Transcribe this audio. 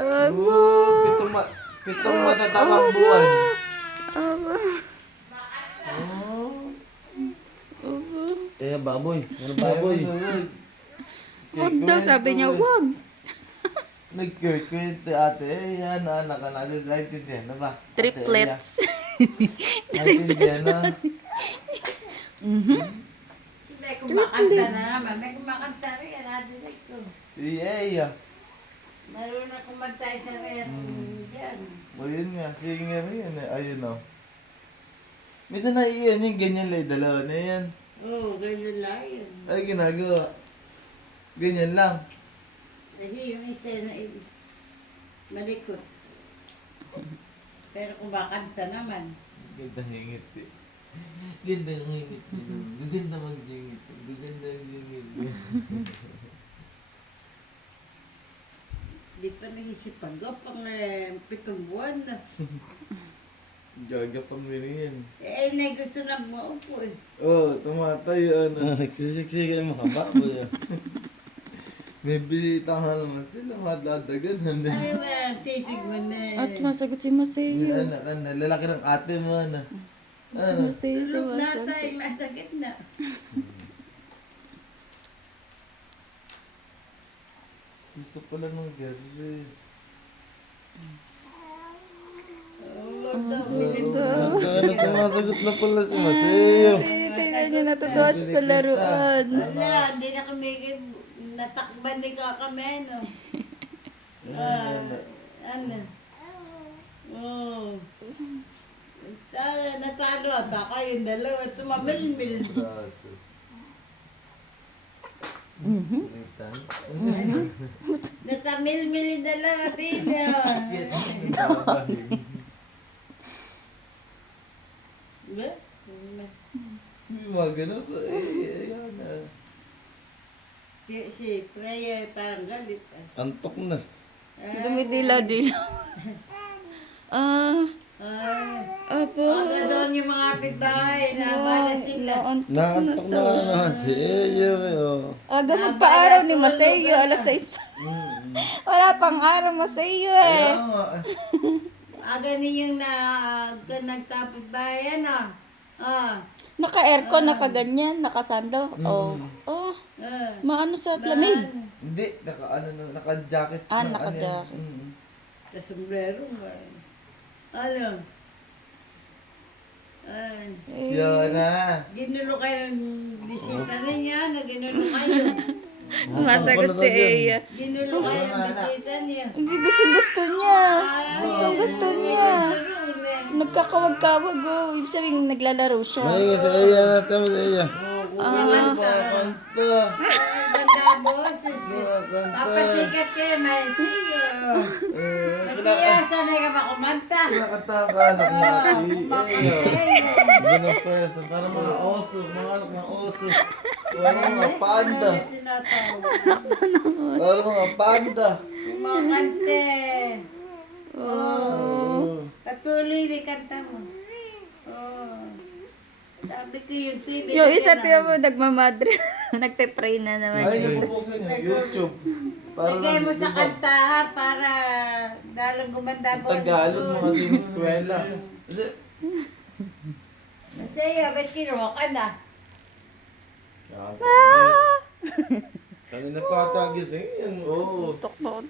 Abo. Pitong matatamang buwan. Abo. Oh. Abo. Eh, baboy. Ano baboy? Wag daw, sabi niya, wag. Nag-kwento ate, yan anak ka na. Naintindihan na ba? Ate Triplets. Eya. Naintindihan na. May kumakanta na naman. May kumakanta rin. Nadinig ko. Si Eya. Marunong kumanta sa rin dyan. O yun nga, singer yan eh. Ayun o. Minsan naiiyan yung ganyan lang, dalawa na yan. Oo, ganyan lang yun. Ay, ginagawa. Ganyan lang. Kasi yung isa na malikot. Pero kumakanta naman. Ganda hingit eh. Ganda ng hingit. Ganda mag-jingit. Ganda ng-jingit. Di pa nagsisipag pang 7 buwan na. Gagapang din yan. Eh, na gusto na maupo eh. Oo, tumatayo. Nagsisiksikan mo ka ba? Boy? May bisita nga naman sila. Madadagan. Ay, ba, titig mo na eh. At masagot si Masayo. Anak, lalaki ng ate mo. Ano? Si Masayo sa Tulog na WhatsApp. tayo, masakit na. Gusto pala ng girl. Oo, daw, bilhin mo. Ano, sumasagot na pala si Masayo. Tingnan niyo, natutuwa siya sa laruan. Wala, hindi na kami natakban ni kami, no? Ano? Oo. Natalo at ako yung dalawa. Tumamilmil. Braso. Natamilmil yung dalawa din. Ba? Mga ganun ko eh. Ayan ah. Si Freya parang galit. Antok na. Dumidilaw-dilaw. Ah, apo. Aga doon yung mga kapitbahay na bala sila. Naantok na naman si Eyo. Aga magpa-araw ni Masayo, alas 6 pa. Wala pang araw Masayo eh. Kaya nga. Aga ninyong nagkapitbahay, ano? Naka-aircon, naka-ganyan, naka-sando. Oh. Oh, maano sa lamig. Hindi, naka-jacket. Ah, na, naka-jacket. Ano yan. Sa sombrero. Ano? Yun na. Ginulo kayo ng bisita niya, na ginulo kayo. Masagot si Eya. Ginulo kayo ng bisita niya. Hindi gustong-gusto niya. Gustong-gusto niya. Nagkakawag-kawag oh. Ibig sabihin naglalaro siya. Ay, si Eyo natin mo si Eyo. Kanta. Ganda boses. Papasikat kayo, may siyo. Masiya, sanay ka ba kumanta? Nakataba na Ganun first. Para mga oso. Mga anak ng oso. Para mga panda. Para mga panda. Kumakante. Oh. Patuloy ni kanta mo. Oh. Sabi ko yung TV. Yung isa tiyo mo nagmamadre. Nagpe-pray na naman. Ay, nabubuksan niya. YouTube. Para Lagay mo sa diba, kanta ha, para lalong gumanda po. Tagalog mga siniskwela. Kasi, Masaya, ba't kinuha ka na? Kanina pa ata gising yan. oo. Tok na